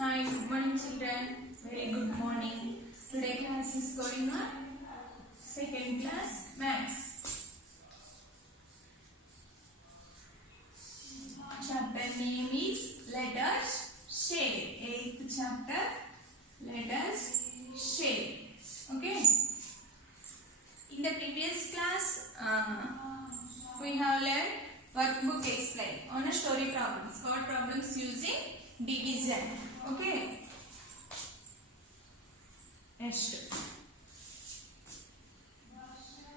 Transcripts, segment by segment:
Hi, good morning children. Very good morning. Today class is going on second class maths. Chapter name is Let us share. 8th chapter, Let us share. Okay. In the previous class, we have learned workbook explain on a story problems. Word problems using division. Okay. Next.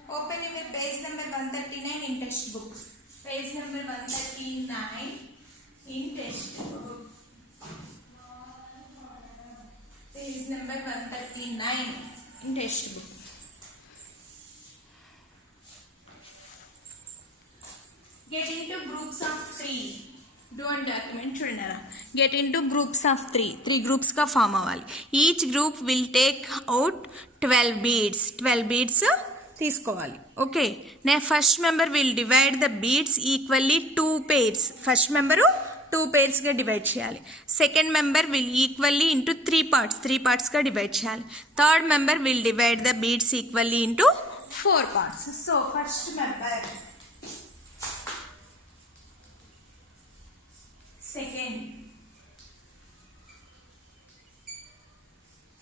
Open your page number 139 in textbook. Page number 139 in textbook. Page number 139 in textbook. Get into groups of 3. Don't document children. Get into groups of 3. 3 groups ka form avali. Each group will take out 12 beads. 12 beads తీసుకోవాలి. Okay. నా first member will divide the beads equally 2 pairs. First member 2 pairsగా divide చేయాలి. Second member will equally into 3 parts. 3 partsగా divide చేయాలి. Third member will divide the beads equally into 4 parts. So first member, second,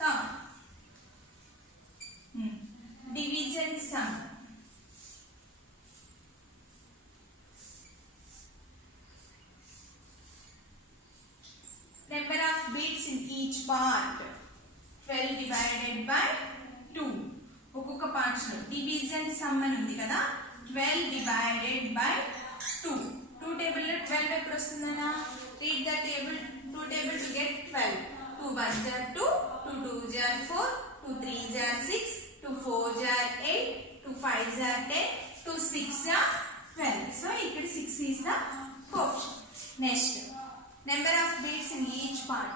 third, division sum, number of beads in each part, 12 divided by 2. ఒక్కొక్క పార్ట్స్ లో division some అని ఉంది కదా, 12 divided by 2. 2 table లో 12 ఎప్పుడు వస్తుందనా? Read the table, 2 table to get 12. 2 1s are 2, 2 2s are 4, 2 3s are 6, 2 4s are 8, 2 5s are 10, 2 6s are 12. So ఇక్కడ 6 is the coefficient. Next, number of beads in each part,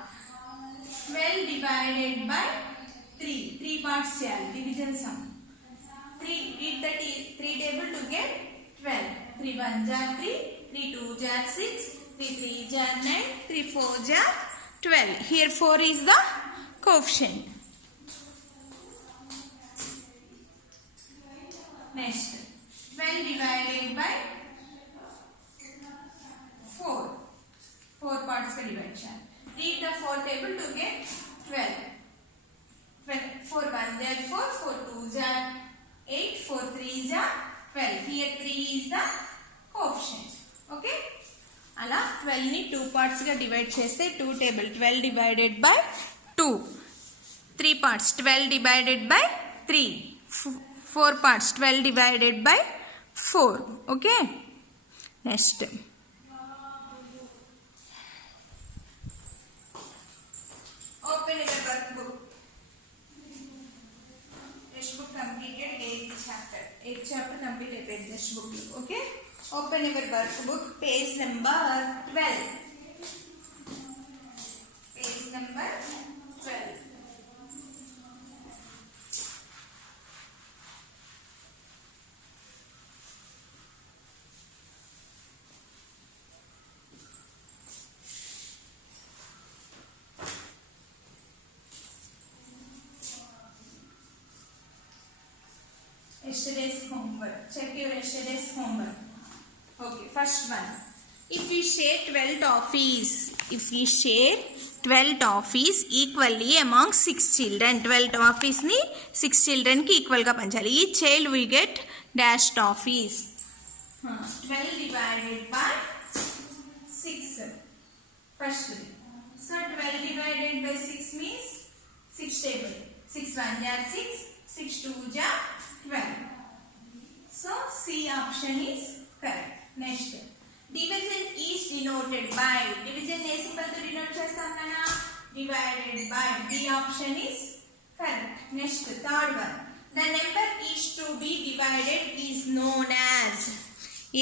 12 divided by 3. 3 parts చేయాలి division sum. 3 read the 3 table to get 12. 3 1s are 3, 3 2s are 6, 3 3s are 9, 3 4s are 12. Here 4 is the coefficient. Next, 12 divided by 4. 4 parts ka divide cheyali. Read the 4 table to get 12. 4 1s are 4, 4 2s are 8, 4 3s are 12. Here 3 is the coefficient. Okay. అలా 12 ని 2 parts గా డివైడ్ చేస్తే 2 table 12 divided by 2. 3 parts 12 divided by 3. 4 parts 12 divided by 4. Okay. Next. Open your workbook. Textbook completed 8th chapter. 8th chapter complete అయిపోయింది textbook. Okay. Open your workbook, page number 12. Page number 12. Yesterday's homework. Check your yesterday's homework. Okay, first one. If we share 12 toffees equally among 6 children, 12 toffees ni 6 children ki equal ga panchali. Each child will get dash toffees. 12 divided by 6. First one. So 12 divided by 6 means 6 table. 6 1s are 6, 6 2s are 12. So C option is correct. Next, division is denoted by. Division ఏ సింబల్ తో డినోట్ చేస్తాం నానా? Divided by. B option is correct. Next, third one. The number is to be divided is known as.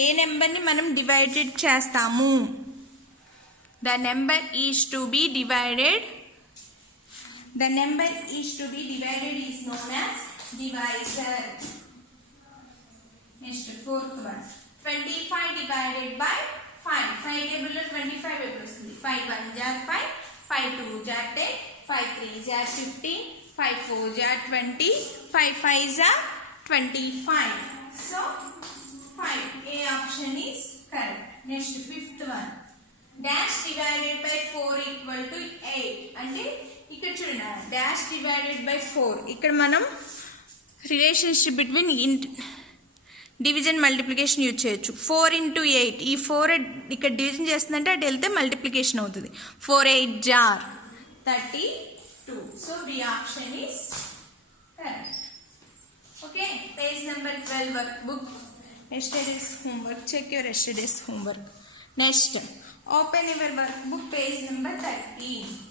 ఏ నెంబర్ ని మనం డివైడెడ్ చేస్తాము? The number is to be divided. The number is to be divided is known as divisor. Next, fourth one. 25 divided by 5. 5 table లో 25 ఎప్పుడు వస్తుంది? 5 1s are 5, 5 2 are 10, 5 3 are 15, 5 4 are 20, 5 5 are 25. So 5, A option is correct. Next, fifth one. Dash divided by 4 equal to 8. అంటే ఇక్కడ చూడండి, dash divided by 4. ఇక్కడ మనం relationship between division multiplication use చేయొచ్చు. 4 into 8, ఈ 4 ఇక్కడ డివిజన్ చేస్తుందంటే అటు వెళ్తే మల్టిప్లికేషన్ అవుతుంది. 4 8 jar 32. So B option is correct. Okay, page number 12 workbook. yesterday's homework. Check your yesterday's homework. Next, open your workbook, page number 13.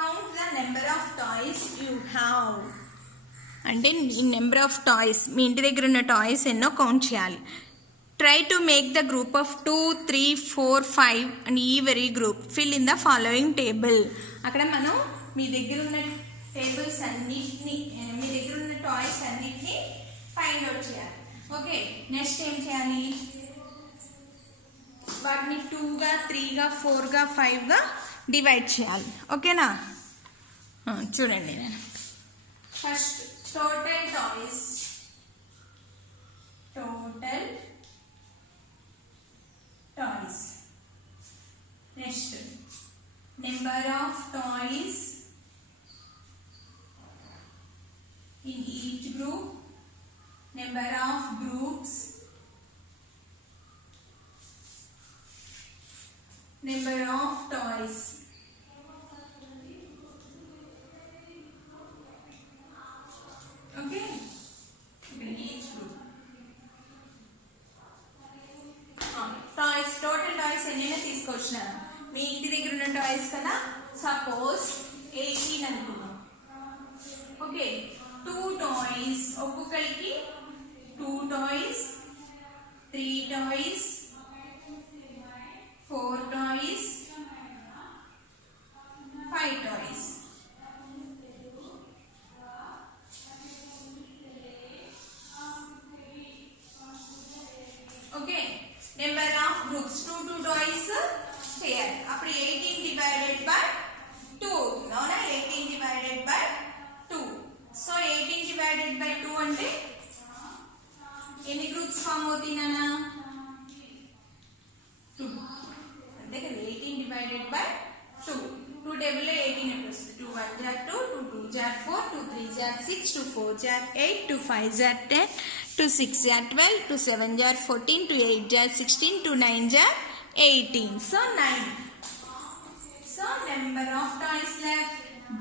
Count the number of toys you have. అంటే ఈ number of toys, మీ ఇంటి దగ్గర ఉన్న టాయ్స్ ఎన్నో count చేయాలి. Try to make the group of 2 3 4 5 and ఈ very group. Fill in the following table. అక్కడ మనం మీ దగ్గర ఉన్న టేబుల్స్ అన్నిటిని, మీ దగ్గర ఉన్న టాయ్స్ అన్నిటిని ఫైండ్ అవుట్ చేయాలి. ఓకే, నెక్స్ట్ ఏం చేయాలి, వాటిని 2గా 3గా 4గా 5గా డివైడ్ చేయాలి. ఓకేనా, చూడండి. నేను first total toys, next number of toys in each group, number of groups, number of toys. Okay, each group. Toys, total toys ఎన్నైనా తీసుకొచ్చిన మీ ఇంటి దగ్గర ఉన్న టాయ్స్ కదా. సపోజ్ 18 అనుకున్నాం. ఓకే, 2 toys, ఒక్కొక్కరికి 2 toys, 3 toys, 4 toys, 5 toys. Okay, number of groups 2 toys చేయాలి. అప్పుడు 18 డివైడెడ్ బై 2 అవుతుంది. అవునా, 18 డివైడెడ్ బై 2. సో 18 డివైడెడ్ బై 2 అంటే ఎన్ని గ్రూప్స్ ఫామ్ అవుతున్నానా? 2. అంతే కదా, 18 డివైడెడ్ బై 2. 2 టేబుల్లో 18 ఎప్పుడు వస్తుంది? 2 1 jar 2, 2 2 jar 4, 2 3 jar 6, 2 4 jar 8, 2 5 jar 10, 2 6 jar 12, 2 7 jar 14, 2 8 jar 16, 2 9 jar 18. So 9. So number of toys left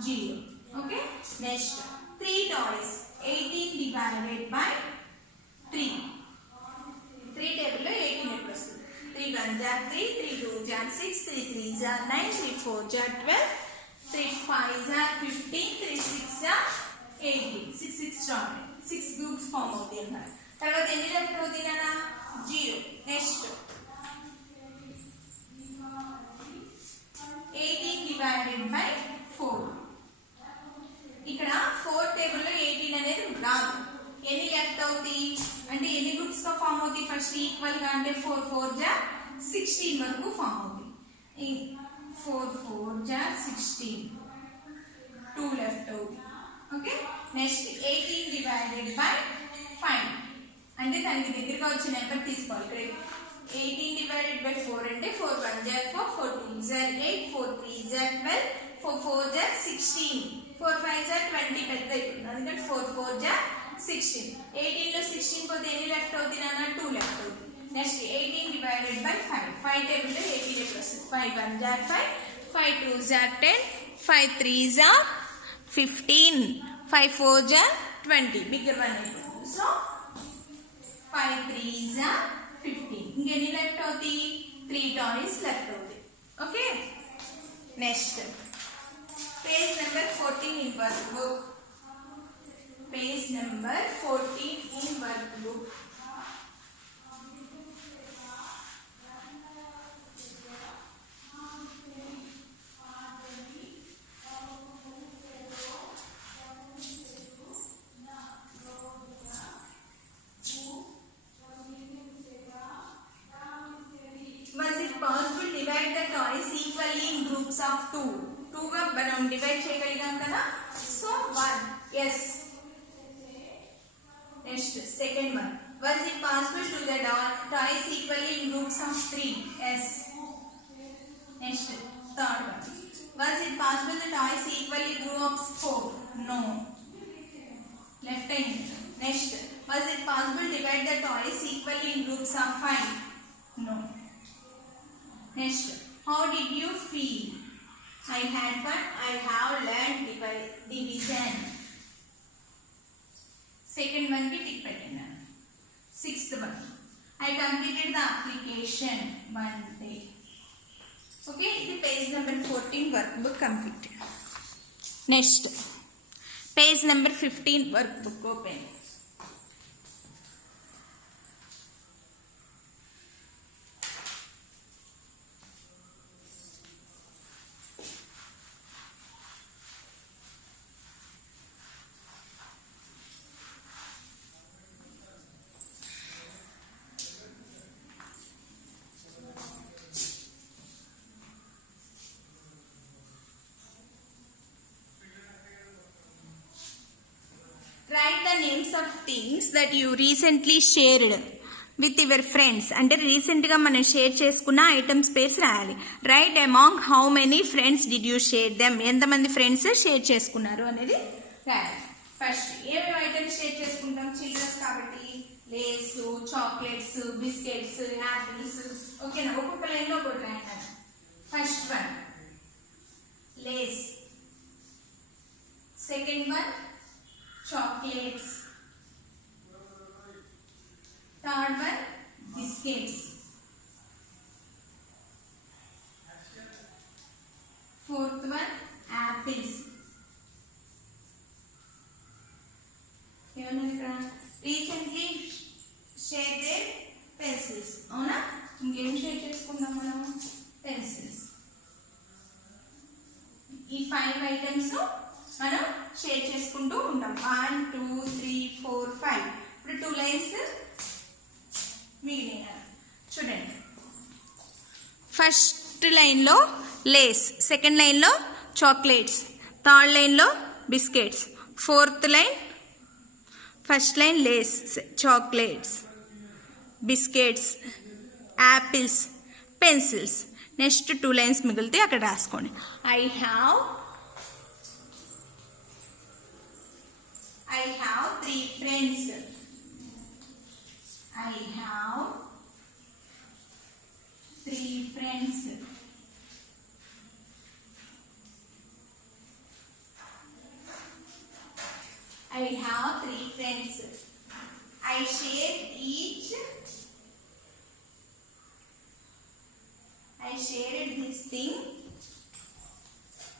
0. Okay, next 3 toys. 18 divided by 3. 3 table lo 18 ఎప్పుడు వస్తుంది? 3 1 jar 3, 3 2 jar 6, 3 3 jar 9, 3 4 jar 12, 3 5 jar 15, 3 6 jar 18. 6 6 గ్రూప్స్ ఫామ్ అవుతాయి అన్నమాట. తర్వాత ఎన్ని లెఫ్ట్ అవుతున్నాయా? 0. నెక్స్ట్ 18 డివైడెడ్ బై 4. ఇక్కడ 4 టేబుల్లో 18 అనేది రాదు. ఎన్ని లెఫ్ట్ అవుతాయి అంటే ఎన్ని గ్రూప్స్ గా ఫామ్ అవుతాయి? ఫస్ట్ ఈక్వల్ గా అంటే 4 4 జా 16 వరకు ఫామ్ అవుతాయి. 4 4 జా 16, 2 లెఫ్ట్ అవుతాయి. ఓకే, నెక్స్ట్ 18 డివైడెడ్ బై 5 అంటే దానికి దగ్గరగా వచ్చే నెంబర్ తీసుకోవాలి. ఇక్కడ 18 divided by 4 అంటే 4 1 jar 4, 4 2 jar 8, 4 3 jar 12, 4 4 jar 16, 4 5 jar 20 పెద్ద అయిపోతుంది. అందుకని 4 4 jar 16. 18 లో 16 పోతే ఎన్ని లెఫ్ట్ అవుతుంది అన్న? 2 లెఫ్ట్ అవుతుంది. నెక్స్ట్ 18 డివైడెడ్ బై 5. 5 టేబుల్ లో 18 ఎప్పుడు వస్తుంది? 5 1 jar 5, 5 2 jar 10, 5 3 jar 15, 5 4 jar 20. బిగ్గర్ వన్ అయిపోతుంది. సో 5 3 jar 15. ఇంకెన్ని లెఫ్ట్ అవుతాయి? 3 toys లెఫ్ట్ అవుతాయి. Okay, next page number 14 in work book. Page number 14 in work book. of 2 2 గా మనం డివైడ్ చేయగలిగాం కదా సో 1 yes next second one was it possible to the toys equally in groups of 3 yes next third one was it possible the toys equally in groups of 4 no left hand next was it possible to divide the toys equally in groups of 5 no next how did you feel I had fun I have learned division second one ki tick pettina sixth one I completed the application one day okay this page number 14 workbook completed next page number 15 workbook open write the names of things that you recently shared with your friends అంటే రీసెంట్గా మనం share చేసుకున్న items పేర్స్ రాయాలి write among how many friends did you share them ఎంతమంది friends share చేసుకున్నారు అనేది రాయాలి ఫస్ట్ ఏమేమి ఐటమ్స్ షేర్ చేసుకుంటాం చిల్డ్రన్స్ కాబట్టి లేస్ చాక్లెట్స్ బిస్కెట్స్ యాపిల్స్ ఓకేనా ఒక్కొక్క లైన్లో ఒకటి రాయండి first one Lay's second one chocolates third one biscuits fourth one apples recently share their pencils avuna ingem share cheskundam manam pencils ee 5 items మనం షేర్ చేసుకుంటూ ఉంటాం 1 2 3 4 5 ఇప్పుడు 2 లైన్స్ మిగిలినాయి చూడండి ఫస్ట్ లైన్లో లేస్ సెకండ్ లైన్లో చాక్లెట్స్ థర్డ్ లైన్లో biscuits fourth line first line Lay's chocolates biscuits apples pencils next 2 lines మిగిలితే అక్కడ రాసుకోండి I have 3 friends. I have 3 friends. I have 3 friends. I shared this thing.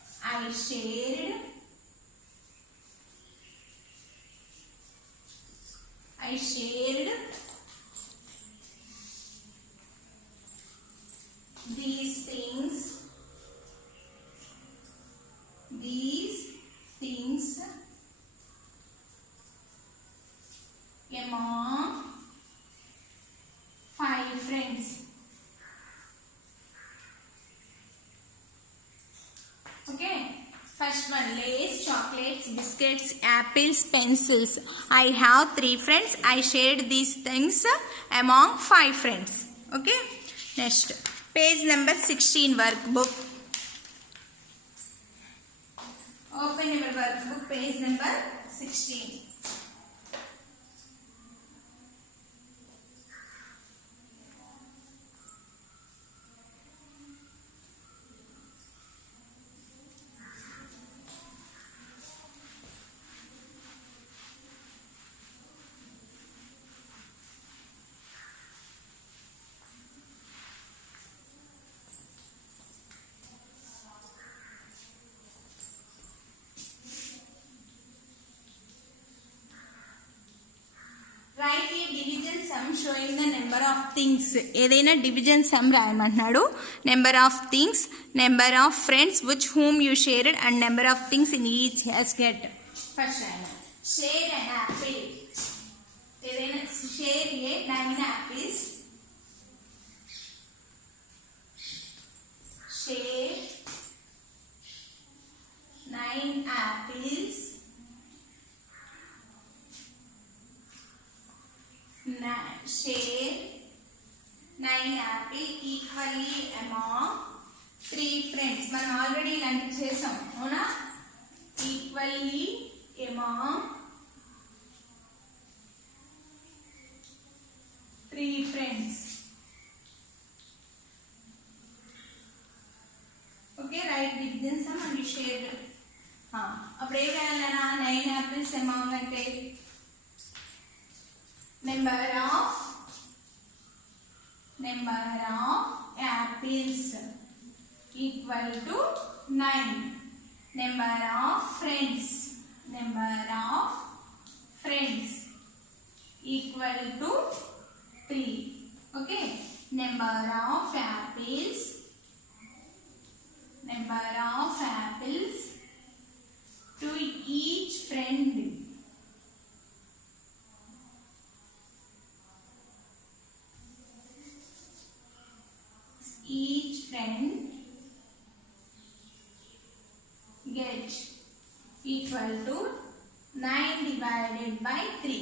I shared these things among 5 friends. Okay. First one, lace, chocolates, biscuits, apples, pencils. I have 3 friends. I shared these things among 5 friends. Okay. Next, page number 16 workbook. Open your workbook, page number 16. Showing the number of things ఏదైనా division sum రాయమంటున్నాడు number of things number of friends which whom you shared and number of things in each basket first రాయమని share an apple ఏదైనా share a 9 apples share share 9 apple equally among 3 friends. మనం ఆల్రెడీ ఇలాంటి చేసాం అవునా. Equally among 3 friends. Okay, write within sum and share. అప్పుడు ఏం వేయాలన్నా 9 apples among అంటే number of apples equal to 9. Number of friends equal to 3. Okay, number of apples to each friend get equal to 9 divided by 3.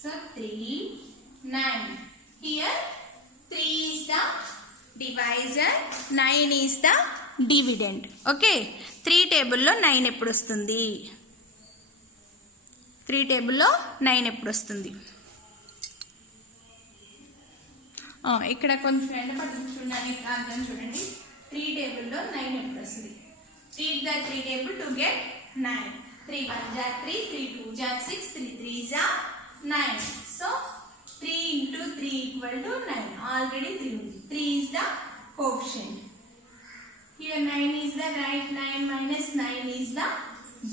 So 3, 9. Here 3 is the divisor, 9 is the dividend. Okay, 3 table లో 9 ఎప్పుడు వస్తుంది? 3 table లో 9 ఎప్పుడు వస్తుంది? ఇక్కడ కొంచెం ఎండ పట్టించుకున్నాను. ఇక్కడ అర్థం చూడండి. 3 table లో 9 ఎప్పుడు వస్తుంది? Read the 3 table to get 9. 3 1 are 3, 3 2 are 6, 3 3s are 9. So 3 into 3 equal to 9. Already 3 ఉంది. 3 is the coefficient. Here 9 is the right, 9 minus 9 is the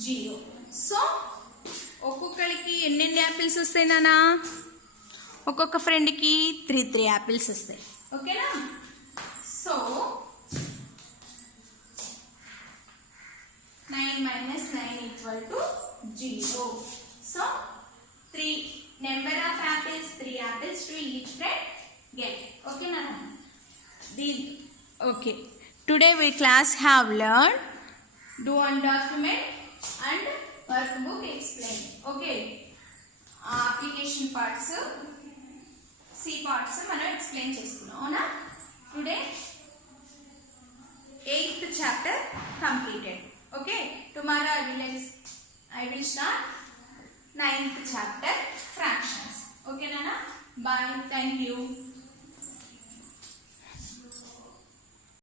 0. So ఒక్కొక్కరికి ఎన్ని యాపిల్స్ వస్తాయి నానా? ఒక్కొక్క ఫ్రెండ్కి 3 యాపిల్స్ వస్తాయి. ఓకేనా? సో 9 minus 9 equal to 0. So 3 number of apples, 3 apples to each friend get. Okay nana? Okay. Today we class have learned do one document and workbook explain. Okay. Application parts, C parts మనం explain చేసుకున్నాం అవునా? Today 8th chapter completed. Okay, tomorrow I will start 9th chapter fractions. Okay nana? Bye. Thank you.